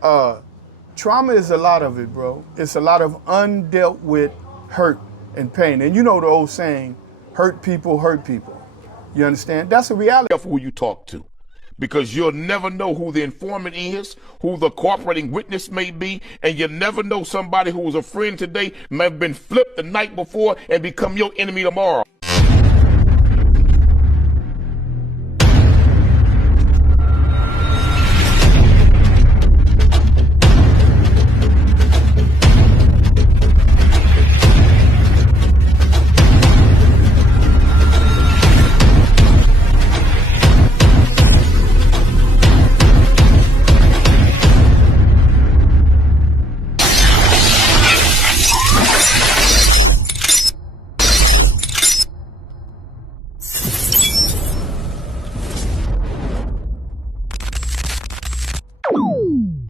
Trauma is a lot of it, bro. It's a lot of undealt with hurt and pain. And you know the old saying, hurt people hurt people. You understand? That's a reality. Careful who you talk to, because you'll never know who the informant is, who the cooperating witness may be, and you never know somebody who was a friend today may have been flipped the night before and become your enemy tomorrow.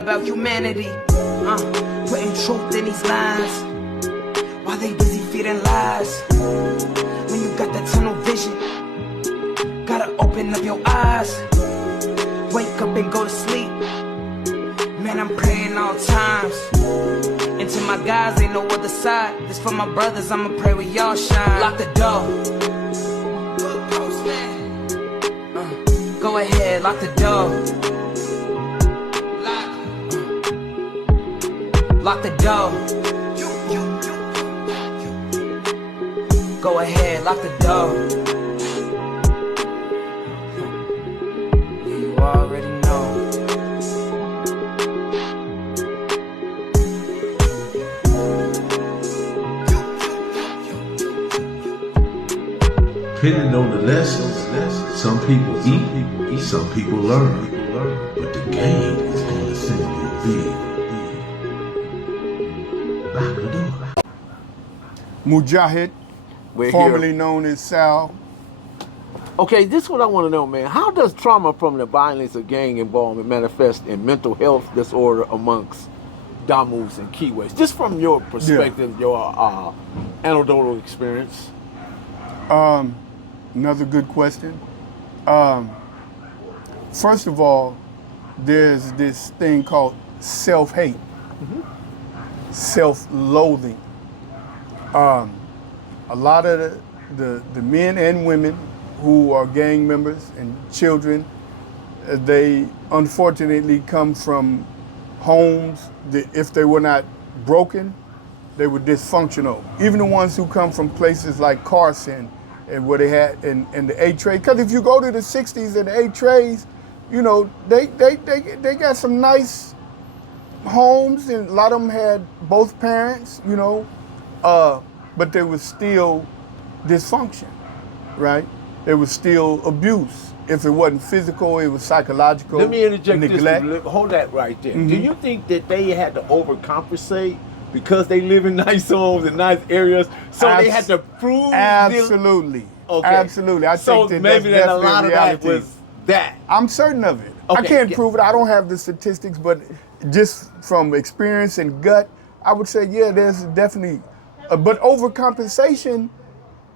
About humanity, putting truth in these lines, while they busy feeding lies. When you got that tunnel vision, gotta open up your eyes. Wake up and go to sleep. Man, I'm praying all times. And to my guys, ain't no other side. This for my brothers, I'ma pray with y'all shine. Lock the door. Go ahead, lock the door. Lock the door. Go ahead, lock the door. Yeah, you already know. Depending on the lessons, some people eat, some people learn. But the game is going to send you big. Mujahid, We're formerly here. known as Sal. Okay, this is what I want to know, man. How does trauma from the violence of gang involvement manifest in mental health disorder amongst Damus and Kiwis? Just from your perspective, your anecdotal experience. Another good question. First of all, there's this thing called self-hate, self-loathing. A lot of the men and women who are gang members and children, they unfortunately come from homes that if they were not broken, they were dysfunctional. Even the ones who come from places like Carson and where they had in the eight trade. Because if you go to the 60s and the eight trades, you know, they got some nice homes, and a lot of them had both parents, you know, but there was still dysfunction, right? There was still abuse. If it wasn't physical, it was psychological. Let me interject neglect. this. Hold that right there. Do you think that they had to overcompensate because they live in nice homes and nice areas, so they had to prove? Absolutely. Okay. Absolutely. I so think maybe that's that a lot of that was that. I'm certain of it. I Okay, can't prove it. I don't have the statistics, but just from experience and gut, I would say, yeah, there's definitely. But overcompensation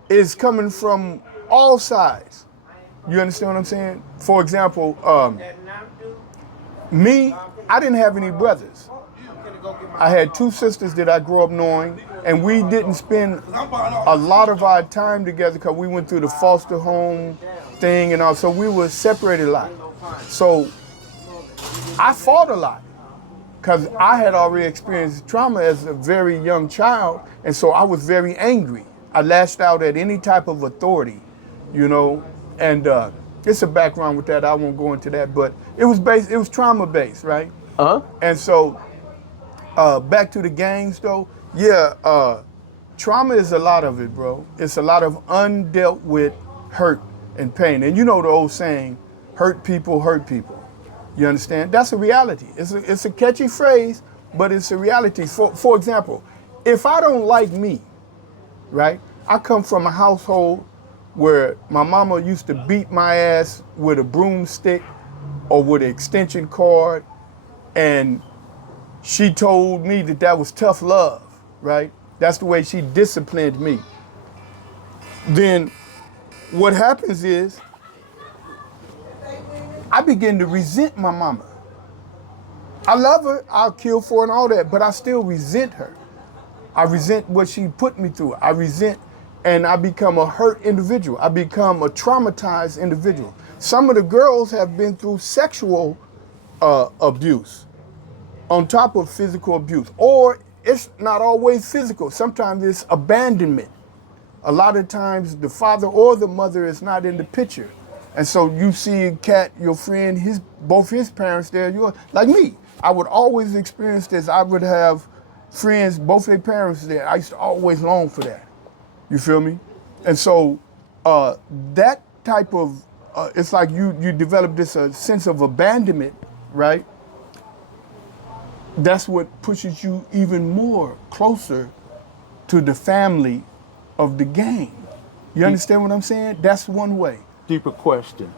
is coming from all sides. You understand what I'm saying? For example, me, I didn't have any brothers. I had two sisters that I grew up knowing, and we didn't spend a lot of our time together because we went through the foster home thing and all, so we were separated a lot. So I fought a lot because I had already experienced trauma as a very young child, and so I was very angry. I lashed out at any type of authority, you know, and it's a background with that. I won't go into that, but it was trauma based, right? And so back to the gangs though, trauma is a lot of it, bro. It's a lot of undealt with hurt and pain. And you know the old saying, hurt people hurt people. You understand? That's a reality. It's a catchy phrase, but it's a reality. For example, if I don't like me, right? I come from a household where my mama used to beat my ass with a broomstick or with an extension cord, and she told me that was tough love, right? That's the way she disciplined me. Then what happens is I begin to resent my mama. I love her, I'll kill for her and all that, but I still resent her. I resent what she put me through. I resent, and I become a hurt individual. I become a traumatized individual. Some of the girls have been through sexual abuse on top of physical abuse. Or it's not always physical. Sometimes it's abandonment. A lot of times the father or the mother is not in the picture. And so you see a cat, your friend, both his parents there, yours. Like me, I would always experience this. I would have friends, both their parents there. I used to always long for that. You feel me? And so that type of, it's like you develop this sense of abandonment, right? That's what pushes you even more closer to the family of the gang. You understand what I'm saying? That's one way. Deeper question.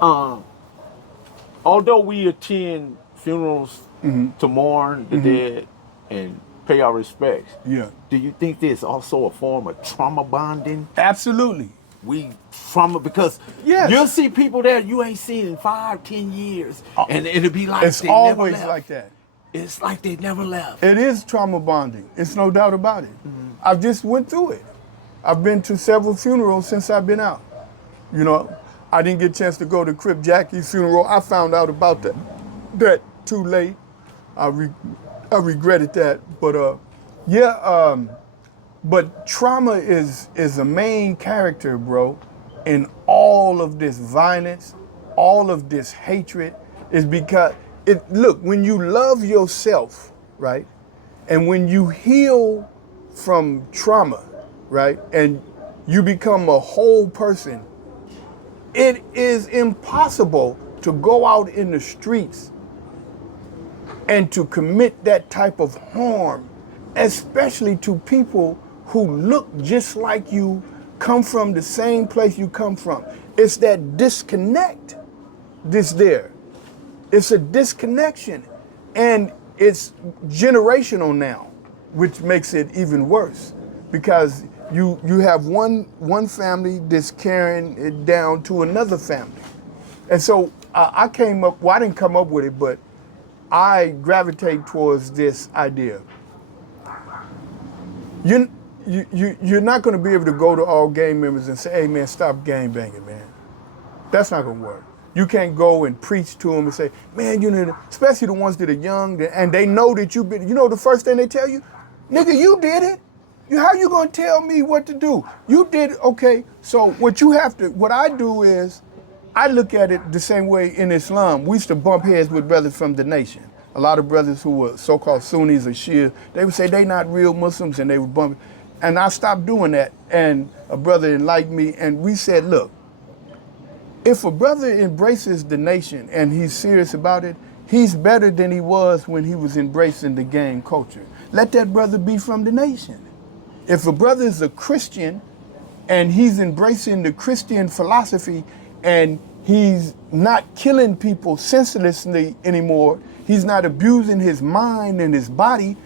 Although we attend funerals to mourn the dead and pay our respects, Yeah. do you think there's also a form of trauma bonding? Absolutely. Because Yes. you'll see people there you ain't seen in 5-10 years, and it'll be like It's they never always left. like that. It's like they never left. It is trauma bonding. It's no doubt about it. I've just went through it. I've been to several funerals since I've been out. You know, I didn't get a chance to go to Crip Jackie's funeral. I found out about that too late. I regretted that. But but trauma is a main character, bro, in all of this violence, all of this hatred, is because look, when you love yourself, right, and when you heal from trauma, right, and you become a whole person, it is impossible to go out in the streets and to commit that type of harm, especially to people who look just like you, come from the same place you come from. It's that disconnect there. It's a disconnection, and it's generational now, which makes it even worse, because you have one family that's carrying it down to another family. And so I didn't come up with it, but I gravitate towards this idea. You're not going to be able to go to all gang members and say, hey man, stop gang banging, man. That's not going to work. You can't go and preach to them and say, man, especially the ones that are young and they know that you've been, the first thing they tell you, nigga, you did it. How you gonna tell me what to do? You did it, okay. So what I do is, I look at it the same way in Islam. We used to bump heads with brothers from the nation. A lot of brothers who were so-called Sunnis or Shia, they would say they not real Muslims and they would bump. And I stopped doing that. And a brother enlightened me and we said, look, if a brother embraces the nation and he's serious about it, he's better than he was when he was embracing the gang culture. Let that brother be from the nation. If a brother is a Christian and he's embracing the Christian philosophy and he's not killing people senselessly anymore, he's not abusing his mind and his body,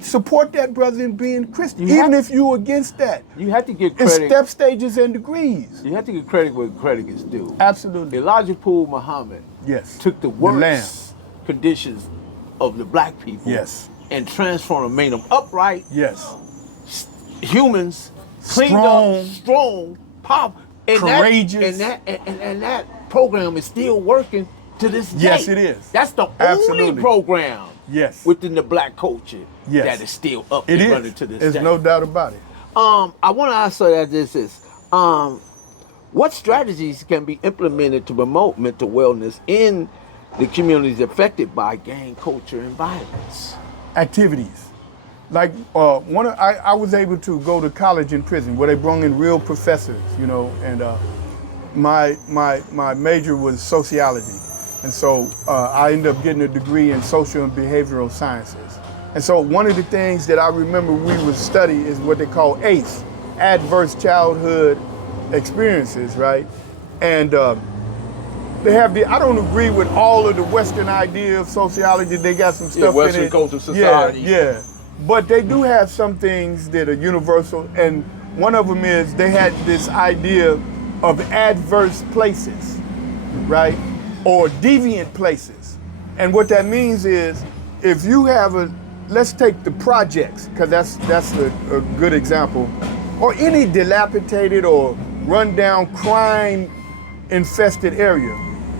support that brother in being Christian, even if you're against that. You have to give credit. It's step, stages, and degrees. You have to give credit where credit is due. Absolutely. Elijah Poole Muhammad took the worst conditions of the black people and transformed them, made them upright. Humans, cleaned up, strong, pop, and courageous, and that program is still working to this day. Yes, it is. That's the only program within the black culture that is still up and running to this day. There's no doubt about it. I want to ask you this: what strategies can be implemented to promote mental wellness in the communities affected by gang culture and violence? Activities. Like I was able to go to college in prison where they brought in real professors, and my major was sociology, and so I ended up getting a degree in social and behavioral sciences. And so one of the things that I remember we would study is what they call ACE, adverse childhood experiences, right? And they have I don't agree with all of the Western idea of sociology. They got some stuff Western in it. culture, society. Yeah. But they do have some things that are universal, and one of them is they had this idea of adverse places, right? Or deviant places. And what that means is, if you have let's take the projects, because that's a good example, or any dilapidated or rundown crime-infested area.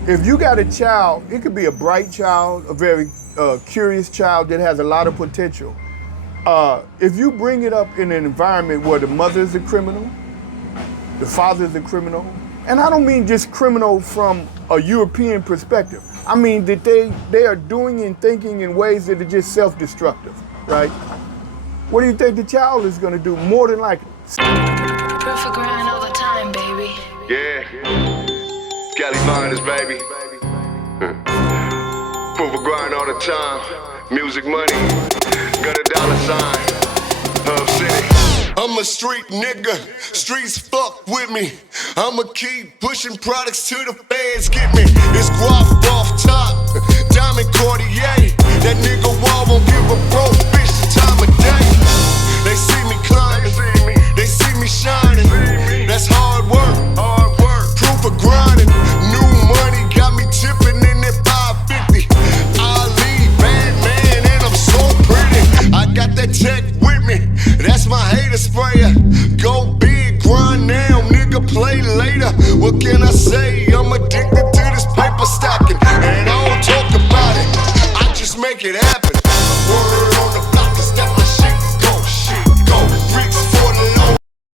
If you got a child, it could be a bright child, a very curious child that has a lot of potential. If you bring it up in an environment where the mother is a criminal, the father is a criminal, and I don't mean just criminal from a European perspective. I mean that they are doing and thinking in ways that are just self-destructive, right? What do you think the child is going to do? More than likely. Perfect grind all the time, baby. Yeah. Cali Miners, baby. Perfect grind all the time. Music money. Got a dollar sign. Hub City. I'm a street nigga, streets fuck with me. I'ma keep pushing products till the fans get me. It's guap